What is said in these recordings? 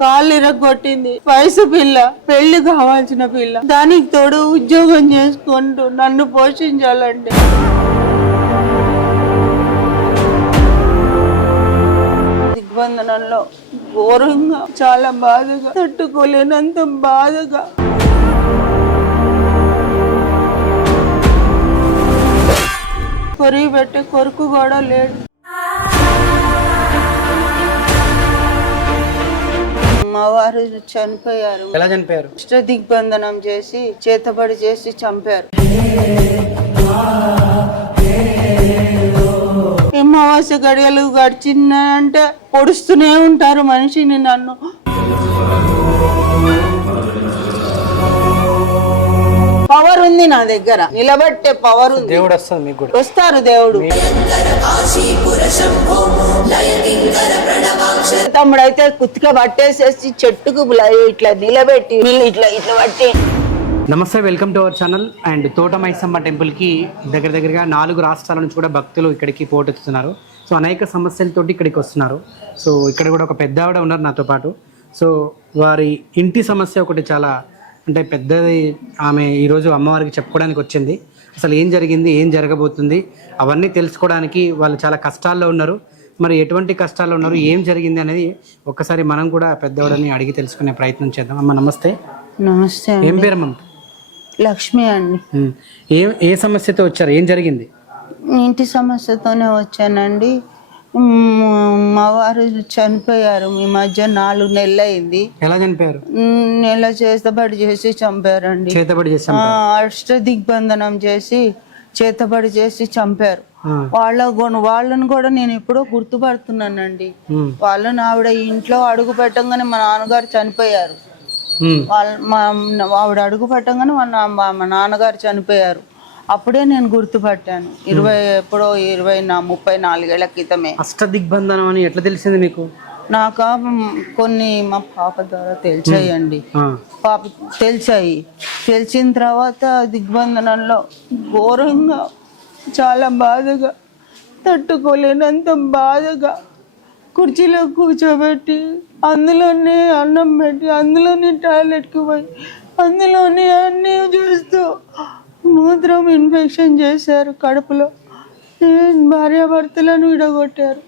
కాళ్ళు ఇరగొట్టింది. వయసు పిల్ల పెళ్ళి కావాల్సిన పిల్ల. దానికి తోడు ఉద్యోగం చేసుకుంటూ నన్ను పోషించాలండి దిగ్బంధనంలో ఘోరంగా చాలా బాధగా తట్టుకోలేనంత బాధగా. కొరివి పెట్టే కొరకు కూడా లేడు. మా వారు చనిపోయారు. ఎలా చనిపోయారు? ఇష్ట దిగ్బంధనం చేసి చేతబడి చేసి చంపారు. అమావాస్య గడియలు గడిచినాయంటే పొడుస్తూనే ఉంటారు మనిషిని నన్ను. పవర్ ఉంది నా దగ్గర. నిలబెట్టే పవర్ ఉంది. దేవుడు వస్తుంది మీకు కూడా. వస్తారు దేవుడు. తమ్ముడు అయితే కుత్తిక పట్టేసేసి చెట్టుకు ఇట్లా నిలబెట్టి ఇట్లా ఇట్లా పట్టి. నమస్తే welcome to our channel. And తోట మైసమ్మ టెంపుల్కి దగ్గర దగ్గరగా నాలుగు రాష్ట్రాల నుంచి కూడా భక్తులు ఇక్కడికి పోటెత్తుతున్నారు. సో అనేక సమస్యలతోటి ఇక్కడికి వస్తున్నారు. సో ఇక్కడ కూడా ఒక పెద్ద ఆవిడ ఉన్నారు నాతో పాటు. సో వారి ఇంటి సమస్య ఒకటి చాలా అంటే పెద్దది ఆమె ఈరోజు అమ్మవారికి చెప్పుకోవడానికి వచ్చింది. అసలు ఏం జరిగింది ఏం జరగబోతుంది అవన్నీ తెలుసుకోవడానికి వాళ్ళు చాలా కష్టాల్లో ఉన్నారు. మరి ఎటువంటి కష్టాల్లో ఉన్నారు ఏం జరిగింది అనేది ఒక్కసారి మనం కూడా పెద్దవాడని అడిగి తెలుసుకునే ప్రయత్నం చేద్దాం. అమ్మ నమస్తే. నమస్తే ఏం పేరు అమ్మ? లక్ష్మి అండి. ఏ ఏ సమస్యతో వచ్చారు? ఏం జరిగింది? ఇంటి సమస్యతోనే వచ్చానండి. మా వారు చనిపోయారు. ఈ మధ్య నాలుగు నెలలు అయింది ఎలా చనిపోయారు? నెల చేతబడి చేసి చంపారండి. చేతబడి చేసాం అష్ట దిగ్బంధనం చేసి చేతబడి చేసి చంపారు. వాళ్ళ వాళ్ళని కూడా నేను ఎప్పుడో గుర్తుపడుతున్నానండి. వాళ్ళని ఆవిడ ఇంట్లో అడుగు పెట్టంగానే మా నాన్నగారు చనిపోయారు. వాళ్ళ మా ఆవిడ అడుగు పెట్టంగానే మా నాన్నగారు చనిపోయారు. అప్పుడే నేను గుర్తుపట్టాను. ఇరవై ఎప్పుడో ఇరవై నా ముప్పై నాలుగేళ్ళ క్రితమే. అష్ట దిగ్బంధనం అని ఎట్లా తెలిసింది మీకు? నాకు కొన్ని మా పాప ద్వారా తెలిసాయండి పాప తెలిసాయి తెలిసిన తర్వాత దిగ్బంధనంలో ఘోరంగా చాలా బాధగా తట్టుకోలేనంత బాధగా కుర్చీలో కూర్చోబెట్టి అందులోనే అన్నం పెట్టి అందులోనే టాయిలెట్కి పోయి అందులోనే అన్నీ చూస్తూ మూత్రం ఇన్ఫెక్షన్ చేశారు కడుపులో. భార్యాభర్తలను విడగొట్టారు.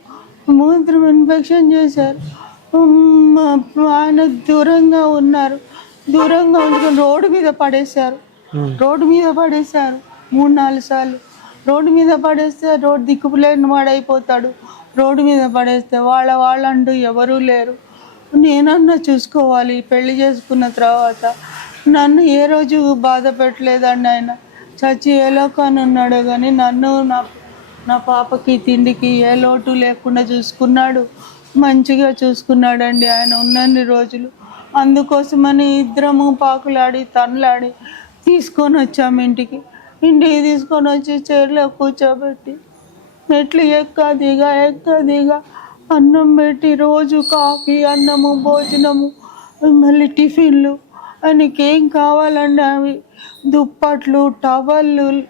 మూత్రం ఇన్ఫెక్షన్ చేశారు. ఆయన దూరంగా ఉన్నారు. దూరంగా ఉంచుకొని రోడ్డు మీద పడేశారు. రోడ్డు మీద పడేశారు. మూడు నాలుగు సార్లు. రోడ్డు మీద పడేస్తే రోడ్డు దిక్కులేని వాడైపోతాడు. రోడ్డు మీద పడేస్తే వాళ్ళ వాళ్ళంటూ ఎవరూ లేరు. నేనన్నా చూసుకోవాలి. పెళ్ళి చేసుకున్న తర్వాత నన్ను ఏ రోజు బాధ పెట్టలేదండి ఆయన. చచ్చి ఏ లోకాన్ని ఉన్నాడు కానీ నన్ను నా నా పాపకి తిండికి ఏ లోటు లేకుండా చూసుకున్నాడు. మంచిగా చూసుకున్నాడండి ఆయన ఉన్నన్ని రోజులు. అందుకోసమని ఇద్దరము పాకులాడి తనలాడి తీసుకొని వచ్చాము ఇంటికి. ఇంటికి తీసుకొని వచ్చి చైర్లో కూర్చోబెట్టి మెట్లు ఎక్క దిగ ఎక్క దిగ అన్నం పెట్టి రోజు కాఫీ అన్నము భోజనము మళ్ళీ టిఫిన్లు. ఆయనకి ఏం కావాలండి అవి? దుప్పట్లు టవళ్ళు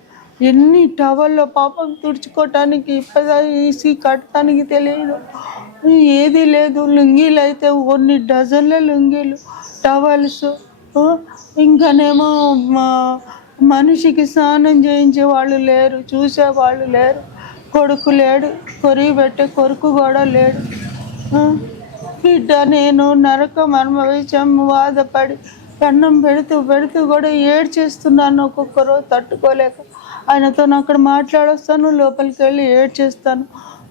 ఎన్ని టవల్లో పాపం తుడుచుకోవటానికి ఇప్పదా ఈసీ కట్టడానికి తెలియదు. ఏది లేదు లుంగీలు అయితే కొన్ని డజన్ల లుంగీలు టవల్స్. ఇంకానేమో మా- మనిషికి స్నానం చేయించే వాళ్ళు లేరు చూసే వాళ్ళు లేరు. కొడుకు లేడు కొరివి పెట్టే కొడుకు కూడా లేడు. బిడ్డ నేను నరకం అనుభవించాము బాధపడి అన్నం పెడుతూ పెడుతూ కూడా ఏడ్చేస్తున్నాను. ఒక్కొక్క రోజు తట్టుకోలేక ఆయనతో అక్కడ మాట్లాడొస్తాను లోపలికి వెళ్ళి ఏడ్చేస్తాను.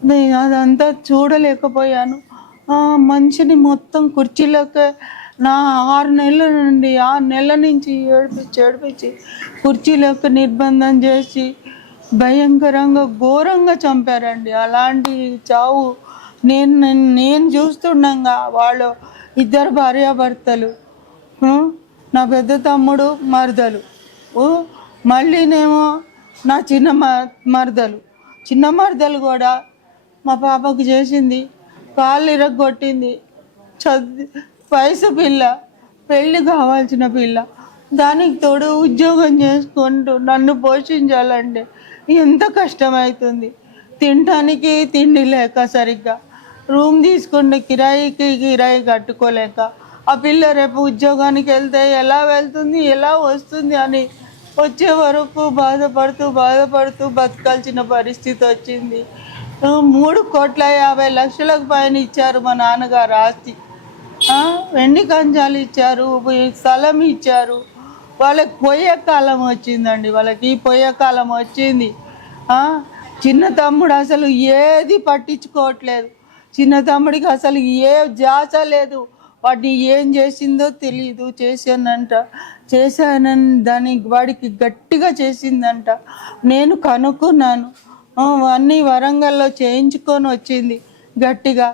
నేను అదంతా చూడలేకపోయాను. మనిషిని మొత్తం కుర్చీలోకి నా ఆరు నెలల నుండి ఆరు నెలల నుంచి ఏడిపించి ఏడిపించి కుర్చీలోకి నిర్బంధం చేసి భయంకరంగా ఘోరంగా చంపారండి. అలాంటి చావు నేను నేను- చూస్తుండగా వాళ్ళు ఇద్దరు భార్యాభర్తలు నా పెద్ద తమ్ముడు మరదలు. మళ్ళీనేమో నా చిన్న మ- మరదలు. చిన్న మరదలు కూడా మా పాపకు చేసింది. కాళ్ళు ఇరగొట్టింది. చదు వయసు పిల్ల పెళ్ళి కావాల్సిన పిల్ల. దానికి తోడు ఉద్యోగం చేసుకుంటూ నన్ను పోషించాలంటే ఎంత కష్టమవుతుంది తినటానికి తిండి లేక సరిగ్గా. రూమ్ తీసుకుంటే కిరాయికి కిరాయి కట్టుకోలేక ఆ పిల్ల రేపు ఉద్యోగానికి వెళ్తే ఎలా వెళ్తుంది ఎలా వస్తుంది అని వచ్చే వరకు బాధపడుతూ బాధపడుతూ బతకాల్సిన పరిస్థితి వచ్చింది. మూడు కోట్ల యాభై లక్షలకు పైన ఇచ్చారు మా నాన్నగారు ఆస్తి. వెండి కంచాలు ఇచ్చారు స్థలం ఇచ్చారు. వాళ్ళకి పోయే కాలం వచ్చిందండి వాళ్ళకి పోయే కాలం వచ్చింది. చిన్న తమ్ముడు అసలు ఏది పట్టించుకోవట్లేదు. చిన్న తమ్ముడికి అసలు ఏ జాస లేదు. వాడిని ఏం చేసిందో తెలియదు చేశానంట. చేశానని దాని వాడికి గట్టిగా చేసిందంట. నేను కనుక్కున్నాను. అన్నీ వరంగల్లో చేయించుకొని వచ్చింది గట్టిగా.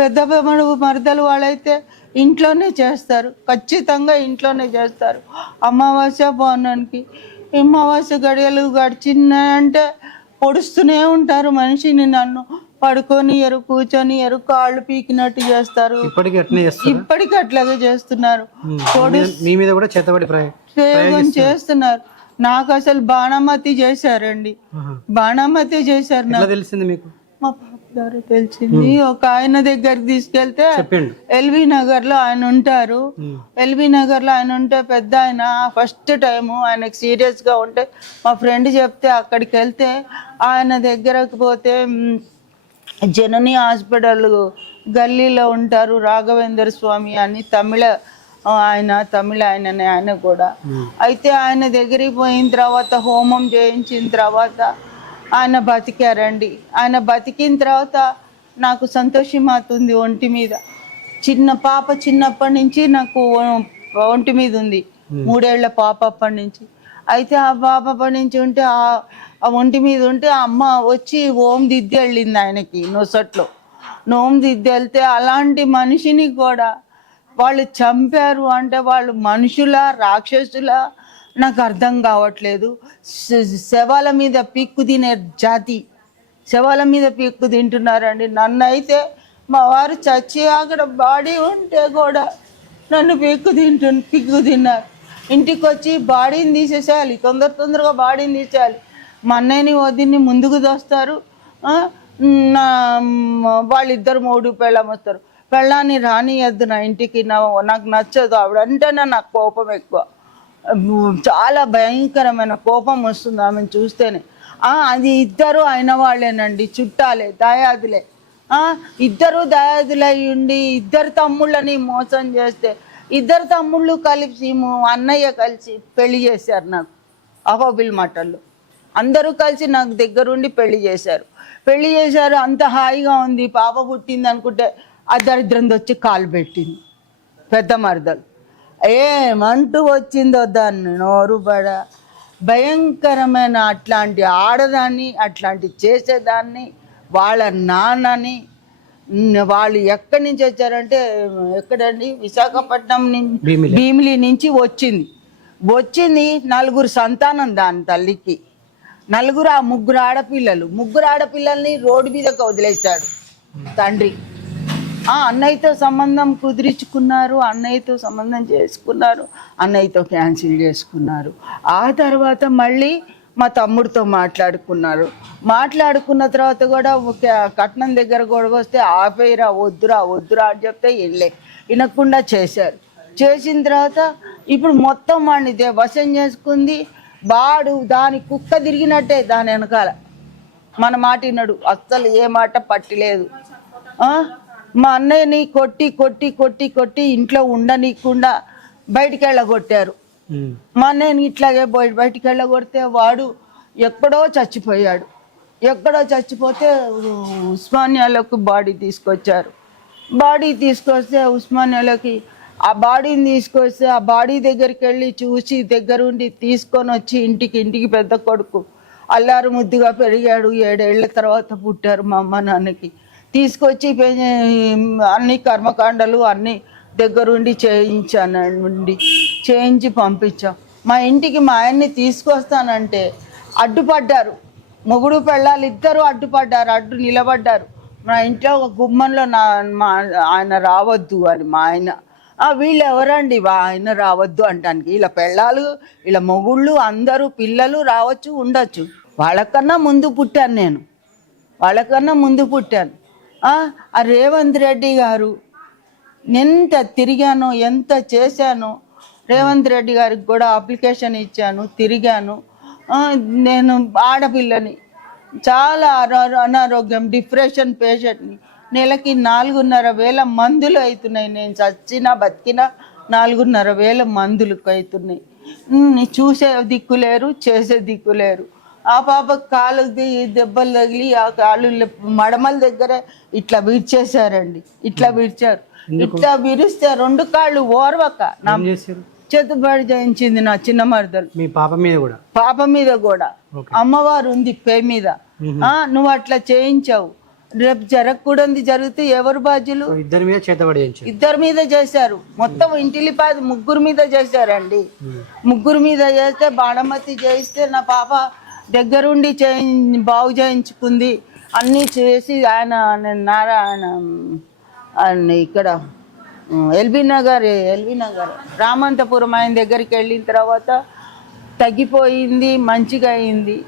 పెద్ద పెమ్మడు మరదలు వాళ్ళైతే ఇంట్లోనే చేస్తారు. ఖచ్చితంగా ఇంట్లోనే చేస్తారు. అమావాస్య పౌర్ణానికి అమావాస్య గడియలు గడిచినాయంటే పొడుస్తూనే ఉంటారు మనిషిని నన్ను. పడుకొని ఎరు కూర్చొని ఎరు కాళ్ళు పీకినట్టు చేస్తారు. ఇప్పటికీ అట్నే చేస్తారు? ఇప్పటికీ అట్లాగే చేస్తున్నారు. మీ మీద కూడా చేతబడి ప్రయ- ప్రయోగం చేస్తున్నారు. నాకు అసలు బాణమతి చేశారండి. బాణమతి చేశారు నాకు. తెలిసింది మీకు? మా పాప ద్వారా తెలిసింది ఒక ఆయన దగ్గరికి తీసుకెళ్తే ఎల్వి నగర్లో ఆయన ఉంటారు. ఎల్వి నగర్లో ఆయన ఉంటే పెద్ద ఆయన. ఫస్ట్ టైం ఆయనకు సీరియస్గా ఉంటే మా ఫ్రెండ్ చెప్తే అక్కడికి వెళ్తే ఆయన దగ్గరకు పోతే జనని హాస్పిటల్ గల్లీలో ఉంటారు రాఘవేంద్ర స్వామి అని తమిళ ఆయన తమిళ ఆయననే ఆయన కూడా. అయితే ఆయన దగ్గరికి పోయిన తర్వాత హోమం చేయించిన తర్వాత ఆయన బతికారండి. ఆయన బతికిన తర్వాత నాకు సంతోషమవుతుంది ఒంటి మీద. చిన్న పాప చిన్నప్పటి నుంచి నాకు ఒంటి మీద ఉంది. మూడేళ్ళ పాప అప్పటి నుంచి. అయితే ఆ పాప అప్పటి నుంచి ఉంటే ఆ ఆ ఒంటి మీద ఉంటే అమ్మ వచ్చి ఓం దిద్ది వెళ్ళింది ఆయనకి నొసట్లో. నోం దిద్ది వెళ్తే అలాంటి మనిషిని కూడా వాళ్ళు చంపారు అంటే వాళ్ళు మనుషుల రాక్షసులా? నాకు అర్థం కావట్లేదు. శవాల మీద పిక్కు తినే జాతి శవాల మీద పిక్కు తింటున్నారండి. నన్ను అయితే మా వారు చచ్చి అక్కడ బాడీ ఉంటే కూడా నన్ను పిక్కు తింటు పిక్కు తిన్నారు. ఇంటికి వచ్చి బాడీని తీసేసేయాలి తొందర తొందరగా బాడీని తీసేయాలి. మా అన్నయ్యని వదిన్ని ముందుకు దోస్తారు. నా వాళ్ళిద్దరు మూడు పెళ్ళం వస్తారు. పెళ్ళాన్ని రానియద్దు నా ఇంటికి నా నాకు నచ్చదు ఆవిడ. అంటేనే నాకు కోపం ఎక్కువ. చాలా భయంకరమైన కోపం వస్తుంది ఆమెను చూస్తేనే. అది ఇద్దరు అయిన వాళ్ళేనండి చుట్టాలే దయాదులే. ఇద్దరు దయాదులై ఉండి ఇద్దరు తమ్ముళ్ళని మోసం చేస్తే ఇద్దరు తమ్ముళ్ళు కలిసి అన్నయ్య కలిసి పెళ్ళి చేశారు నాకు. అహోబిల్ మాటల్లో. అందరూ కలిసి నాకు దగ్గరుండి పెళ్ళి చేశారు. పెళ్ళి చేశారు అంత హాయిగా ఉంది పాప పుట్టింది అనుకుంటే ఆ దరిద్రంది వచ్చి కాలు పెట్టింది పెద్ద మరదలు. ఏమంటూ వచ్చిందో దాన్ని నోరు బడ భయంకరమైన అట్లాంటి ఆడదాన్ని అట్లాంటి చేసేదాన్ని వాళ్ళ నాన్నని వాళ్ళు ఎక్కడి నుంచి వచ్చారంటే ఎక్కడండి? విశాఖపట్నం నుంచి. భీమిలి నుంచి వచ్చింది. వచ్చింది నలుగురు సంతానం దాని తల్లికి. నలుగురు ఆ ముగ్గురు ఆడపిల్లలు. ముగ్గురు ఆడపిల్లల్ని రోడ్డు మీదకి వదిలేశాడు తండ్రి. ఆ అన్నయ్యతో సంబంధం కుదిరించుకున్నారు అన్నయ్యతో సంబంధం చేసుకున్నారు అన్నయ్యతో క్యాన్సిల్ చేసుకున్నారు. ఆ తర్వాత మళ్ళీ మా తమ్ముడితో మాట్లాడుకున్నారు. మాట్లాడుకున్న తర్వాత కూడా ఒక కట్నం దగ్గర గొడవ వస్తే ఆపేయరా వద్దురా వద్దురా అని చెప్తే వెళ్ళే వినకుండా చేశారు. చేసిన తర్వాత ఇప్పుడు మొత్తం వాడిని దే- వశం చేసుకుంది. వాడు దాని కుక్క తిరిగినట్టే దాని వెనకాల. మన మాట వినడు. అస్సలు ఏ మాట పట్టిలేదు? మా అన్నయ్యని కొట్టి కొట్టి కొట్టి కొట్టి ఇంట్లో ఉండనీయకుండా బయటికి వెళ్ళగొట్టారు. మా అన్నయ్యని ఇట్లాగే బయ- బయటికి వెళ్ళగొడితే వాడు ఎక్కడో చచ్చిపోయాడు. ఎక్కడో చచ్చిపోతే ఉస్మానియాలోకి బాడీ తీసుకొచ్చారు. బాడీ తీసుకొస్తే ఉస్మానియాలోకి ఆ బాడీని తీసుకొస్తే ఆ బాడీ దగ్గరికి వెళ్ళి చూసి దగ్గరుండి తీసుకొని వచ్చి ఇంటికి ఇంటికి పెద్ద కొడుకు అల్లారు ముద్దుగా పెరిగాడు. ఏడేళ్ళ తర్వాత పుట్టారు మా అమ్మ నాన్నకి. తీసుకొచ్చి పె- అన్ని కర్మకాండలు అన్ని దగ్గరుండి చేయించానండి. చేయించి పంపించాం. మా ఇంటికి మా ఆయన్ని తీసుకొస్తానంటే అడ్డుపడ్డారు. మొగుడు పెళ్ళాలు ఇద్దరు అడ్డుపడ్డారు అడ్డు నిలబడ్డారు. మా ఇంట్లో ఒక గుమ్మంలో నా మా ఆయన రావద్దు అని మా ఆయన వీళ్ళు ఎవరండి వా ఆయన రావద్దు అంటానికి. ఇలా పెళ్ళాలు ఇలా మొగుళ్ళు అందరూ పిల్లలు రావచ్చు ఉండొచ్చు. వాళ్ళకన్నా ముందు పుట్టాను నేను. వాళ్ళకన్నా ముందు పుట్టాను. ఆ రేవంత్ రెడ్డి గారు ఎంత తిరిగాను ఎంత చేశాను రేవంత్ రెడ్డి గారికి కూడా అప్లికేషన్ ఇచ్చాను తిరిగాను. నేను ఆడపిల్లని. చాలా అనారోగ్యం డిప్రెషన్ పేషెంట్ని నెలకి నాలుగున్నర వేల మందులు అవుతున్నాయి నేను చచ్చినా బతికినా నాలుగున్నర వేల మందులకు అవుతున్నాయి చూసే దిక్కు లేరు చేసే దిక్కు లేరు. ఆ పాప కాలు దెబ్బలు తగిలి ఆ కాళ్ళు మడమల దగ్గర ఇట్లా విడిచేశారండి ఇట్లా విడిచారు ఇట్లా విరిస్తే రెండు కాళ్ళు ఓర్వక. నా చేతుబడి చేయించింది నా చిన్న మరదలు. మీ పాప మీద కూడా? పాప మీద కూడా. అమ్మవారు ఉంది పే మీద. ఆ నువ్వు అట్లా చేయించావు. రేపు జరగకూడదు జరిగితే ఎవరు బాధ్యులు? ఇద్దరి మీద చేతబడి ఇద్దరి మీద చేశారు. మొత్తం ఇంటిలిపాది ముగ్గురు మీద చేశారండి. ముగ్గురు మీద చేస్తే బాణమతి చేయిస్తే నా పాప దగ్గరుండి చేయి బాగు చేయించుకుంది. అన్నీ చేసి ఆయన నారాయణ ఆయన ఇక్కడ ఎల్బీ నగర్ ఎల్బీ నగర్. రామంతపురం ఆయన దగ్గరికి వెళ్ళిన తర్వాత తగ్గిపోయింది మంచిగా అయింది.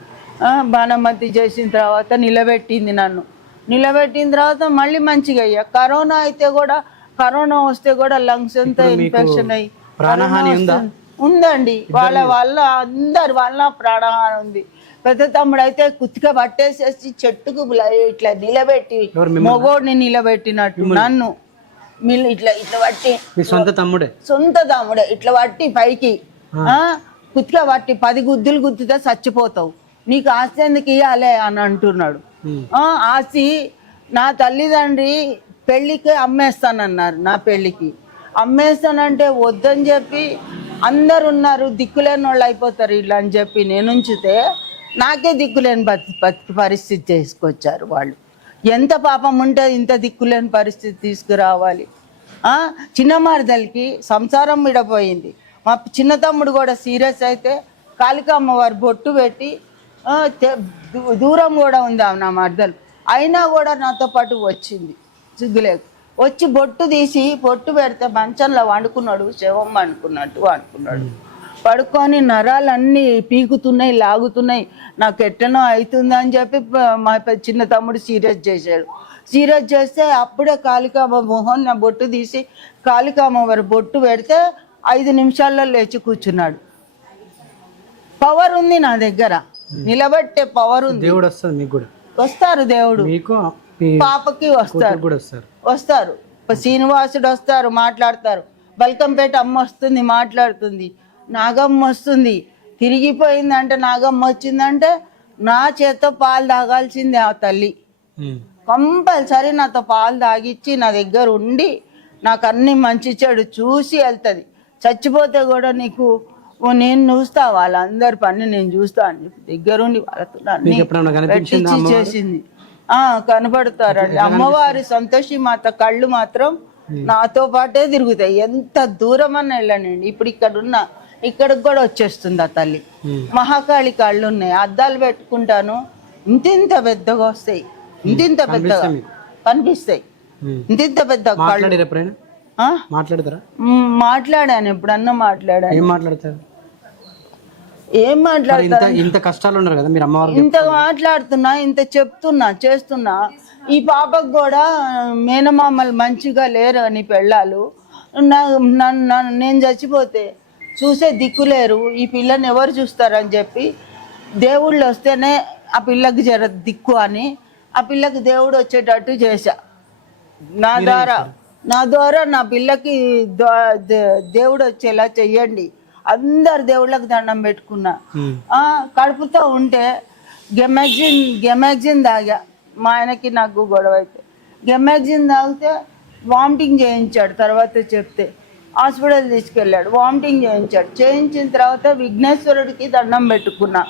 బాణమతి చేసిన తర్వాత నిలబెట్టింది నన్ను. నిలబెట్టిన తర్వాత మళ్ళీ మంచిగా అయ్యా. కరోనా అయితే కూడా కరోనా వస్తే కూడా లంగ్స్ అంతా ఇన్ఫెక్షన్ అయ్యి ప్రాణహాని ఉందా? ఉందండి. వాళ్ళ వల్ల అందరి వల్ల ప్రాణహాని ఉంది. పెద్ద తమ్ముడు అయితే కుత్తిక పట్టేసేసి చెట్టుకు ఇట్లా నిలబెట్టి? మొగోడిని నిలబెట్టినట్టు నన్ను ఇట్లా ఇట్లా పట్టి సొంత తమ్ముడే? సొంత తమ్ముడే ఇట్లా పట్టి పైకి. ఆ. కుత్తిక పట్టి పది గుద్దులు గుద్దితే చచ్చిపోతావు. నీకు ఆస్తి ఎందుకు ఇవ్వాలి అని అంటున్నాడు. ఆస్తి నా తల్లిదండ్రి పెళ్ళికి అమ్మేస్తానన్నారు నా పెళ్ళికి. అమ్మేస్తానంటే వద్దని చెప్పి అందరు ఉన్నారు దిక్కులేని వాళ్ళు అయిపోతారు ఇట్లా అని చెప్పి నేను ఉంచితే నాకే దిక్కులేని బతి పరిస్థితి తీసుకొచ్చారు వాళ్ళు. ఎంత పాపం ఉంటే ఇంత దిక్కులేని పరిస్థితి తీసుకురావాలి. చిన్న మరదలకి సంసారం విడపోయింది మా చిన్న తమ్ముడు కూడా సీరియస్ అయితే కాళికమ్మ వారి బొట్టు పెట్టి దూరం కూడా ఉంది ఆమె నా మర్దలు. అయినా కూడా నాతో పాటు వచ్చింది. సిగ్గులేక వచ్చి బొట్టు తీసి బొట్టు పెడితే మంచంలో వండుకున్నాడు శవం వండుకున్నట్టు వండుకున్నాడు. పడుకొని నరాలన్నీ పీకుతున్నాయి లాగుతున్నాయి. నాకు ఎట్టనో అవుతుంది అని చెప్పి మా చిన్న తమ్ముడు సీరియస్ చేశాడు. సీరియస్ చేస్తే అప్పుడే కాళికామ మొహన్ నా బొట్టు తీసి కాళికామ వారి బొట్టు పెడితే ఐదు నిమిషాల్లో లేచి కూర్చున్నాడు. పవర్ ఉంది నా దగ్గర. నిలబెట్టే పవర్ ఉంది. దేవుడు వస్తుంది మీకు కూడా. వస్తారు దేవుడు. మీకు పాపకి వస్తారు. కూడా వస్తారు. వస్తారు. శ్రీనివాసుడు వస్తారు మాట్లాడతారు. బల్కంపేట అమ్మ వస్తుంది మాట్లాడుతుంది. నాగమ్మ వస్తుంది. తిరిగిపోయిందంటే నాగమ్మ వచ్చిందంటే నా చేత్తో పాలు తాగాల్సిందే ఆ తల్లి. కంపల్సరీ నాతో పాలు తాగిచ్చి నా దగ్గర ఉండి నాకు అన్ని మంచి చెడు చూసి వెళ్తుంది. చచ్చిపోతే కూడా నీకు నేను చూస్తా వాళ్ళందరి పని నేను చూస్తా అని చెప్పి దగ్గరుండి వాళ్ళతో? చేసింది ఆ కనపడతారండి. అమ్మవారి సంతోషి మాత కళ్ళు మాత్రం నాతో పాటే తిరుగుతాయి. ఎంత దూరం అన్న వెళ్ళనండి. ఇప్పుడు ఇక్కడ ఉన్న ఇక్కడికి కూడా వచ్చేస్తుంది ఆ తల్లి. మహాకాళి కళ్ళు ఉన్నాయి. అద్దాలు పెట్టుకుంటాను. ఇంత ఇంత పెద్దగా వస్తాయి. ఇంత ఇంత పెద్దగా? కనిపిస్తాయి. ఉమ్. ఇంత ఇంత పెద్ద కళ్ళు. మాట్లాడారు మాట్లాడాను. ఎప్పుడన్నా మాట్లాడాను. ఏం మాట్లాడతారు? ఏం మరి మాట్లాడతా ఇంత కష్టాలు ఉన్నారు కదా మీరు అమ్మవారికి ఇంత మాట్లాడుతున్నా ఇంత చెప్తున్నా చేస్తున్నా. ఈ పాపకు కూడా మేనమామలు మంచిగా లేరు అని పెళ్ళాలు. నా- నన్ను నేను చచ్చిపోతే చూసే దిక్కు లేరు. ఈ పిల్లని ఎవరు చూస్తారని చెప్పి దేవుళ్ళు వస్తేనే ఆ పిల్లకి జర దిక్కు అని ఆ పిల్లకి దేవుడు వచ్చేటట్టు చేశా. నా ద్వారా నా ద్వారా నా పిల్లకి దేవుడు వచ్చేలా చెయ్యండి. అందరు దేవుళ్ళకి దండం పెట్టుకున్నా. కడుపుతో ఉంటే గెమాగ్జిన్ గెమాగ్జిన్ తాగా. మా ఆయనకి నాకు గొడవ అయితే. గెమాగ్జిన్ తాగితే వామిటింగ్ చేయించాడు తర్వాత చెప్తే. హాస్పిటల్ తీసుకెళ్ళాడు వామిటింగ్ చేయించాడు. చేయించిన తర్వాత విఘ్నేశ్వరుడికి దండం పెట్టుకున్నా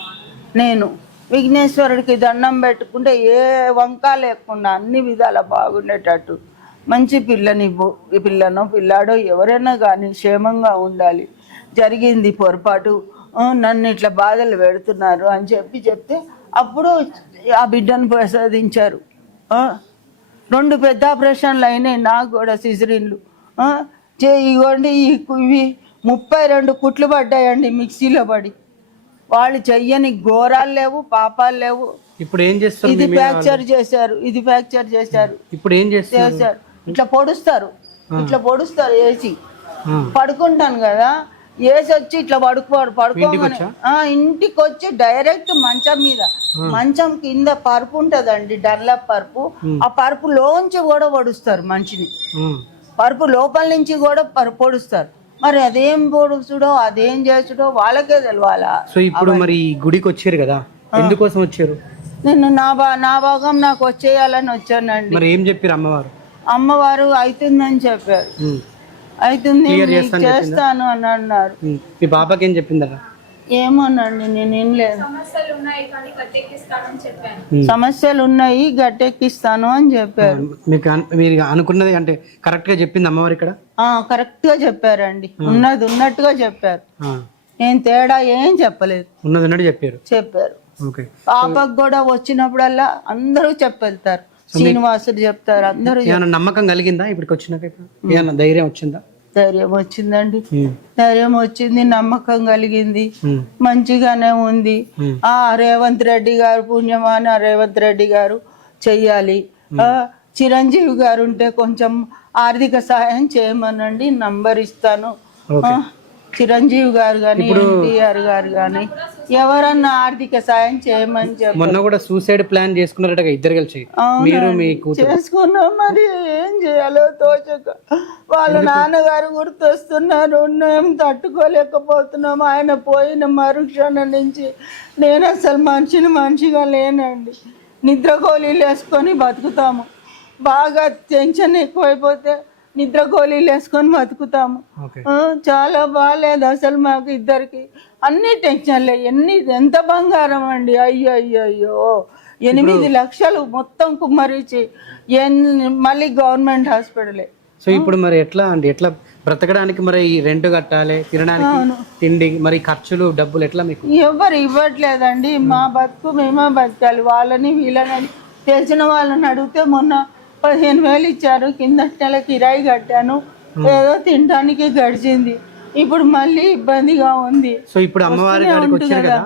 నేను. విఘ్నేశ్వరుడికి దండం పెట్టుకుంటే ఏ వంక లేకుండా అన్ని విధాల బాగుండేటట్టు. మంచి పిల్లనివ్వు ఈ పిల్లనో పిల్లాడో ఎవరైనా కానీ క్షేమంగా ఉండాలి. జరిగింది పొరపాటు. నన్ను ఇట్లా బాధలు పెడుతున్నారు అని చెప్పి చెప్తే అప్పుడు ఆ బిడ్డను ప్రసాదించారు. రెండు పెద్ద ఆపరేషన్లు అయినాయి నాకు కూడా సిజరీన్లు. ఇవ్వండి ఇవి ముప్పై రెండు కుట్లు పడ్డాయండి మిక్సీలో పడి. వాళ్ళు చెయ్యని ఘోరాలు లేవు పాపాలు లేవు. ఇప్పుడు ఏం చేస్తారు ఇది ఫ్రాక్చర్ చేశారు ఇది ఫ్రాక్చర్ చేశారు. ఇప్పుడు ఏం చేస్తారు ఇట్లా పొడుస్తారు. ఇట్లా పొడుస్తారు వేసి. పడుకుంటాను కదా వేసి వచ్చి ఇట్లా పడుకోడు పడుకోమని. ఆ, ఇంటికి వచ్చి డైరెక్ట్ మంచం మీద మంచం కింద పరుపు ఉంటదండి డర్లప్ పరుపు. ఆ పరుపు లోంచి కూడా పొడుస్తారు మనిషిని. ఆ. పరుపు లోపల నుంచి కూడా పరు పొడుస్తారు. మరి అదేం పొడుచుడో అదేం చేసుడో వాళ్ళకే తెలవాలా? సో ఇప్పుడు మరి గుడికి వచ్చారు కదా ఎందుకోసం వచ్చారు? నేను నా బా నా భాగం నాకు వచ్చేయాలని వచ్చానండి. మరి ఏం చెప్పారు అమ్మవారు? అమ్మవారు అవుతుందని చెప్పారు. నీకు చేస్తాను చేస్తాను అని అన్నారు. ఉమ్. మీ పాపకి ఏం చెప్పిందట? ఏమోనండి నేను ఏం లేదు. సమస్యలు ఉన్నాయి కానీ కట్టెక్కిస్తానని చెప్పాను. ఉమ్. సమస్యలు ఉన్నాయి గట్టెక్కిస్తాను అని చెప్పారు. మీకు అన్- మీరు అనుకున్నది అంటే కరెక్ట్గా చెప్పింది అమ్మవారు ఇక్కడ? ఆ కరెక్ట్గా చెప్పారండి ఉన్నది ఉన్నట్టుగా చెప్పారు. ఆ. ఏం తేడా ఏం చెప్పలేదు. ఉన్నది ఉన్నట్టు చెప్పారు? చెప్పారు. ఓకే. పాపకు కూడా వచ్చినప్పుడల్లా అందరూ చెప్పెళ్తారు. శ్రీనివాసుడు చెప్తారు అందరూ ఏమైనా నమ్మకం కలిగిందా ఇప్పటికి వచ్చినాక ఇప్పుడు? ఏమైనా ధైర్యం వచ్చిందా? ధైర్యం వచ్చిందండి. ధైర్యం వచ్చింది నమ్మకం కలిగింది. మంచిగానే ఉంది. ఆ రేవంత్ రెడ్డి గారు పుణ్యమాన రేవంత్ రెడ్డి గారు చెయ్యాలి. ఆ, చిరంజీవి గారు ఉంటే కొంచెం ఆర్థిక సహాయం చేయమనండి. నంబర్ ఇస్తాను. చిరంజీవి గారు కానీ ఎన్టీఆర్ గారు కానీ ఎవరన్నా ఆర్థిక సాయం చేయమని చెప్పి. మొన్న కూడా సూసైడ్ ప్లాన్ చేసుకున్నారట ఇద్దరు కలిసి. మీరు మీ చేసుకున్నాం మరి ఏం చేయాలో తోచక. వాళ్ళ నాన్నగారు గుర్తొస్తున్నారు మేము తట్టుకోలేకపోతున్నాం. ఆయన పోయిన మరుక్షణం నుంచి నేను అసలు మనిషిని మనిషిగా లేనండి. నిద్ర గోళీలు వేసుకొని బతుకుతాము. బాగా టెన్షన్ ఎక్కువైపోతే నిద్ర గోళీలు వేసుకొని బతుకుతాము. చాలా బాగాలేదు అసలు మాకు ఇద్దరికి. అన్ని టెన్షన్లే ఎన్ని ఎంత బంగారం అండి. అయ్యో అయ్యో అయ్యో ఎనిమిది లక్షలు మొత్తం కుమ్మరించి మళ్ళీ గవర్నమెంట్ హాస్పిటలే. సో ఇప్పుడు మరి ఎట్లా అండి? ఎట్లా బ్రతకడానికి మరి ఈ రెంట్ కట్టాలి తినడానికి తిండి మరి ఖర్చులు డబ్బులు ఎట్లా మీకు? ఎవరు ఇవ్వట్లేదండి. మా బతుకు మేమే బతకాలి. వాళ్ళని వీళ్ళని తెలిసిన వాళ్ళని అడిగితే మొన్న పదిహేను వేలు ఇచ్చారు కింద నెల కిరాయి కట్టాను ఏదో తినడానికి గడిచింది. ఇప్పుడు మళ్ళీ ఇబ్బందిగా ఉంది. సో ఇప్పుడు అమ్మవారి కాడికి వచ్చారు కదా?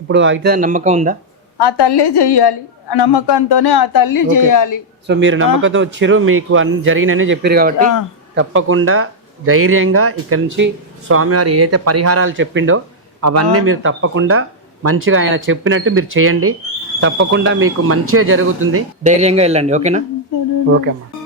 ఇప్పుడు- అయితే నమ్మకం ఉందా? ఆ తల్లే చెయ్యాలి. ఆ నమ్మకంతోనే ఆ తల్లి చేయాలి. సో మీరు నమ్మకంతో వచ్చారు మీకు అన్ని జరిగినని చెప్పారు కాబట్టి తప్పకుండా ధైర్యంగా ఇక్కడ నుంచి స్వామివారు ఏదైతే పరిహారాలు చెప్పిండో అవన్నీ మీరు తప్పకుండా మంచిగా ఆయన చెప్పినట్టు మీరు చేయండి. తప్పకుండా మీకు మంచిగా జరుగుతుంది. ధైర్యంగా వెళ్ళండి ఓకేనా? ఓకే అమ్మా.